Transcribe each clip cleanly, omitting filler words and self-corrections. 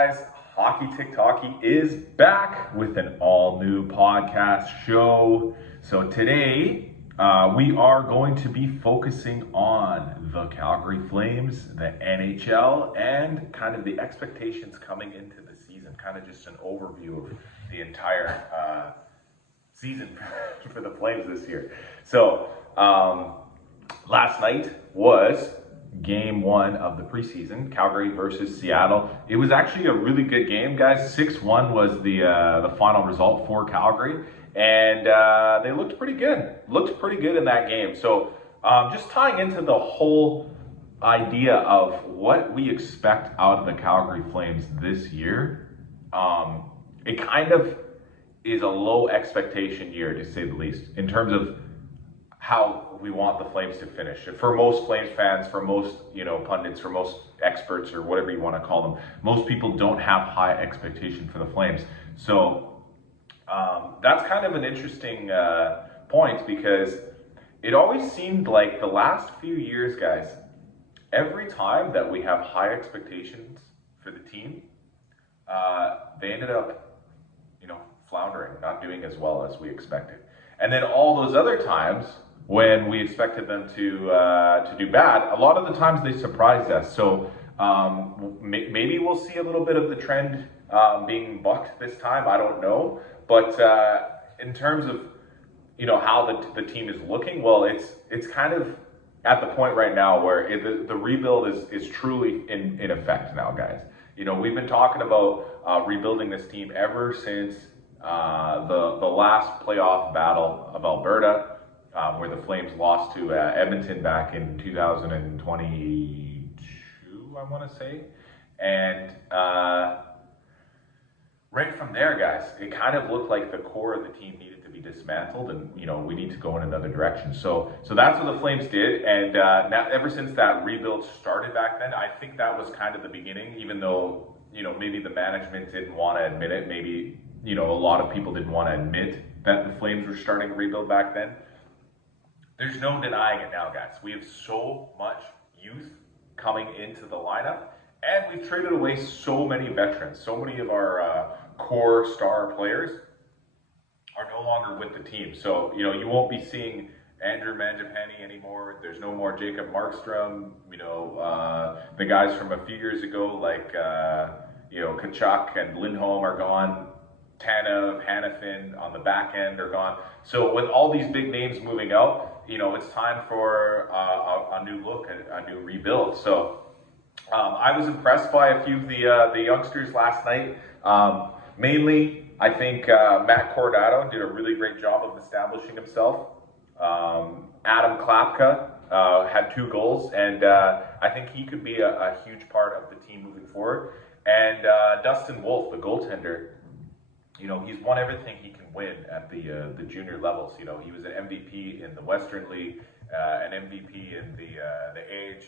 guys? HockeyTikTockey is back with an all-new podcast show. So today, we are going to be focusing on the Calgary Flames, the NHL, and kind of the expectations coming into the season. Kind of just an overview of the entire season for the Flames this year. So, last night was game one of the preseason, Calgary versus Seattle. It was actually a really good game, guys. 6-1 was the final result for Calgary, and they looked pretty good. Looked pretty good in that game. So just tying into the whole idea of what we expect out of the Calgary Flames this year, it kind of is a low expectation year, to say the least, in terms of how we want the Flames to finish. For most Flames fans, for most pundits, for most experts, or whatever you want to call them, most people don't have high expectation for the Flames. So that's kind of an interesting point, because it always seemed like the last few years, guys, every time that we have high expectations for the team, they ended up floundering, not doing as well as we expected. And then all those other times when we expected them to do bad, a lot of the times they surprised us. So maybe we'll see a little bit of the trend being bucked this time. I don't know. But in terms of how the team is looking, well, it's kind of at the point right now where the rebuild is truly in effect now, guys. We've been talking about rebuilding this team ever since the last playoff battle of Alberta, where the Flames lost to Edmonton back in 2022, I want to say. And right from there, guys, it kind of looked like the core of the team needed to be dismantled, and we need to go in another direction. So that's what the Flames did, and now ever since that rebuild started back then, I think that was kind of the beginning. Even though maybe the management didn't want to admit it, maybe a lot of people didn't want to admit that the Flames were starting to rebuild back then. There's no denying it now, guys. We have so much youth coming into the lineup, and we've traded away so many veterans. So many of our core star players are no longer with the team. So, you won't be seeing Andrew Mangiapane anymore. There's no more Jacob Markstrom. The guys from a few years ago, like, Tkachuk and Lindholm are gone. Tanev, Hanifin on the back end are gone. So with all these big names moving out, it's time for a new look, a new rebuild. So I was impressed by a few of the youngsters last night. Mainly, I think Matt Cordado did a really great job of establishing himself. Adam Klapka had 2 goals, and I think he could be a huge part of the team moving forward. And Dustin Wolf, the goaltender, he's won everything he can win at the junior levels. He was an MVP in the Western League, an MVP in the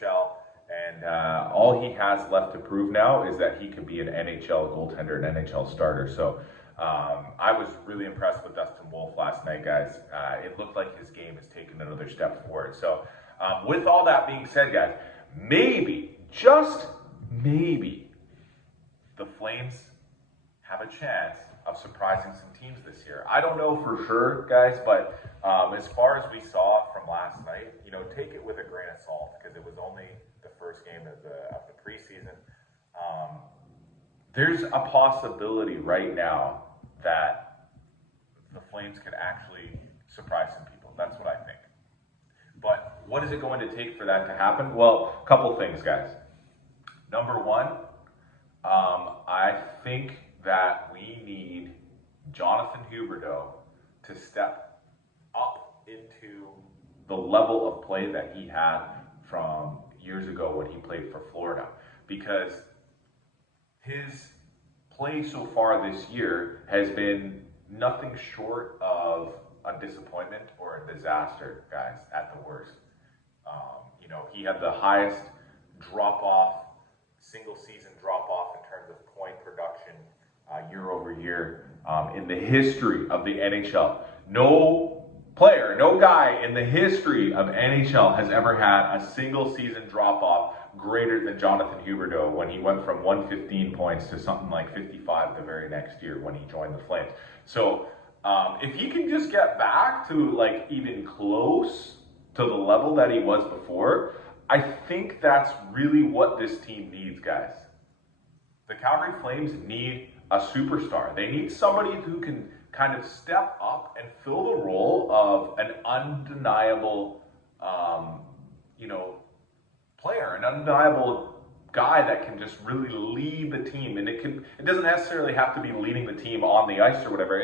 AHL, and all he has left to prove now is that he can be an NHL goaltender, an NHL starter. So I was really impressed with Dustin Wolf last night, guys. It looked like his game has taken another step forward. So with all that being said, guys, maybe, just maybe, the Flames have a chance of surprising some teams this year. I don't know for sure, guys, but as far as we saw from last night, take it with a grain of salt, because it was only the first game of the preseason. There's a possibility right now that the Flames could actually surprise some people. That's what I think. But what is it going to take for that to happen? Well, a couple things, guys. Number one, I think that we need Jonathan Huberdeau to step up into the level of play that he had from years ago when he played for Florida, because his play so far this year has been nothing short of a disappointment or a disaster, guys, at the worst. He had the highest single season drop-off in terms of point production year over year in the history of the NHL. No player, no guy in the history of NHL has ever had a single season drop off greater than Jonathan Huberdeau when he went from 115 points to something like 55 the very next year when he joined the Flames. So if he can just get back to like even close to the level that he was before, I think that's really what this team needs, guys. The Calgary Flames need a superstar. They need somebody who can kind of step up and fill the role of an undeniable, player, an undeniable guy that can just really lead the team. And it doesn't necessarily have to be leading the team on the ice or whatever.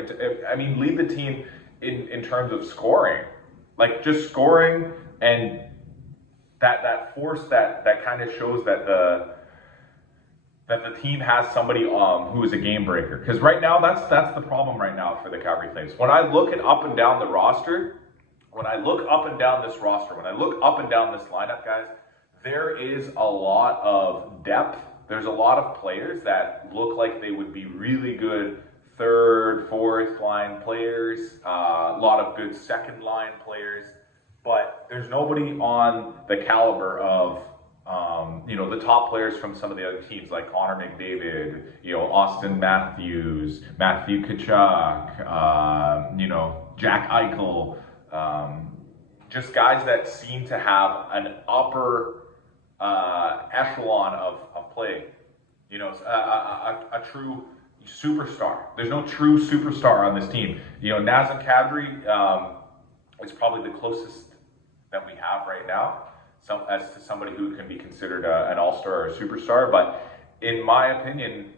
Lead the team in terms of scoring, like just scoring and that force that kind of shows that the team has somebody who is a game breaker. Because right now, that's the problem right now for the Calgary Flames. When I look up and down the roster, when I look up and down this lineup, guys, there is a lot of depth. There's a lot of players that look like they would be really good third, fourth line players, a lot of good second line players, but there's nobody on the caliber of the top players from some of the other teams like Connor McDavid, Austin Matthews, Matthew Tkachuk, Jack Eichel, just guys that seem to have an upper echelon of play, a true superstar. There's no true superstar on this team. Nazem Kadri is probably the closest that we have right now, as to somebody who can be considered an all-star or a superstar. But in my opinion,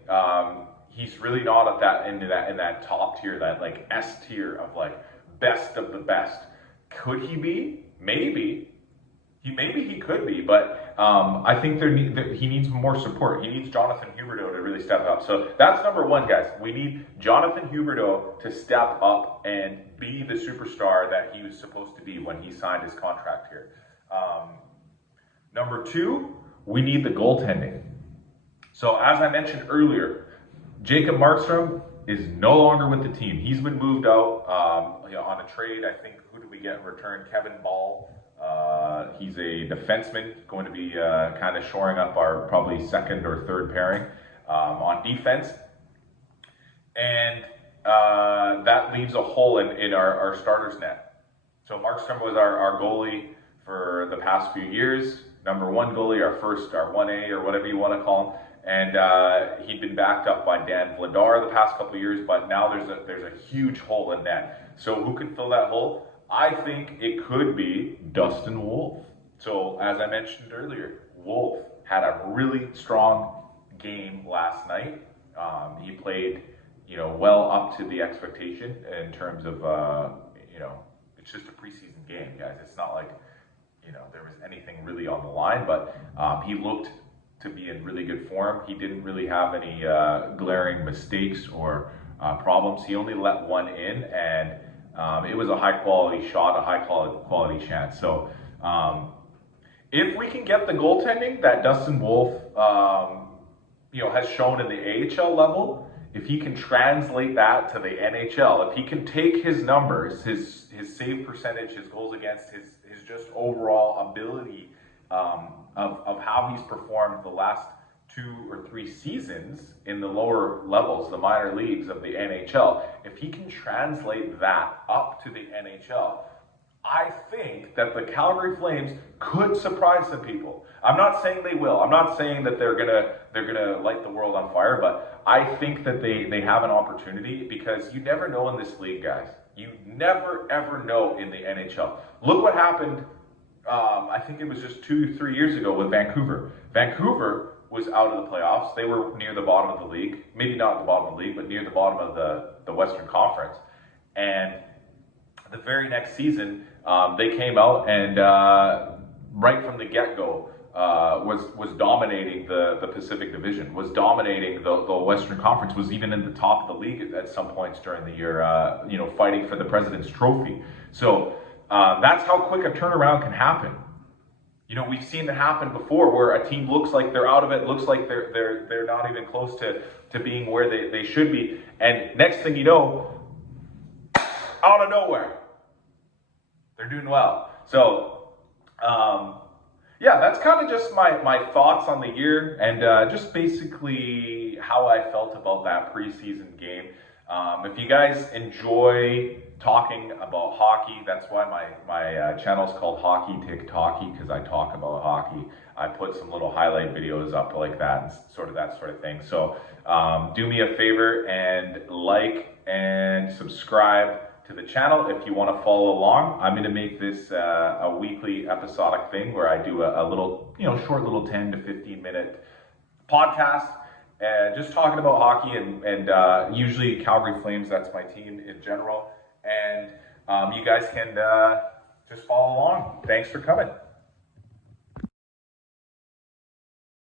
he's really not at in that top tier, that like S tier of like best of the best. Could he be? Maybe he could be, but I think he needs more support. He needs Jonathan Huberdeau to really step up. So that's number one, guys. We need Jonathan Huberdeau to step up and be the superstar that he was supposed to be when he signed his contract here. Number two, we need the goaltending. So as I mentioned earlier, Jacob Markstrom is no longer with the team. He's been moved out on a trade. I think, who did we get in return? Kevin Ball. He's a defenseman, going to be kind of shoring up our probably second or third pairing on defense. And that leaves a hole in our starters net. So Markstrom was our goalie for the past few years. Number one goalie, our 1A or whatever you want to call him. And he'd been backed up by Dan Vladar the past couple of years, but now there's a huge hole in net. So who can fill that hole? I think it could be Dustin Wolf. So as I mentioned earlier, Wolf had a really strong game last night. He played, well up to the expectation in terms of, it's just a preseason game, guys. It's not like, there was anything really on the line, but he looked to be in really good form. He didn't really have any glaring mistakes or problems. He only let one in, and it was a high-quality shot, a high-quality chance. So if we can get the goaltending that Dustin Wolf, has shown in the AHL level, if he can translate that to the NHL, if he can take his numbers, his save percentage, his goals against, his just overall ability of how he's performed the last 2 or 3 seasons in the lower levels, the minor leagues of the NHL, if he can translate that up to the NHL, I think that the Calgary Flames could surprise some people. I'm not saying they will. I'm not saying that they're gonna light the world on fire, but I think that they have an opportunity, because you never know in this league, guys. You never ever know in the NHL. Look what happened. I think it was just 2-3 years ago with Vancouver. Vancouver was out of the playoffs. They were near the bottom of the league. Maybe not the bottom of the league, but near the bottom of the Western Conference. And the very next season, they came out and right from the get-go was dominating the Pacific Division, was dominating the Western Conference, was even in the top of the league at some points during the year, fighting for the President's Trophy. So that's how quick a turnaround can happen. We've seen it happen before, where a team looks like they're out of it, looks like they're not even close to being where they should be, and next thing you know, out of nowhere, They're doing well. So, yeah, that's kind of just my thoughts on the year and just basically how I felt about that preseason game. If you guys enjoy talking about hockey, that's why my channel is called HockeyTikTockey, because I talk about hockey. I put some little highlight videos up like that and that sort of thing. So do me a favor and like and subscribe to the channel if you want to follow along. I'm going to make this a weekly episodic thing where I do a little, short little 10 to 15 minute podcast, just talking about hockey and usually Calgary Flames. That's my team in general. And you guys can just follow along. Thanks for coming.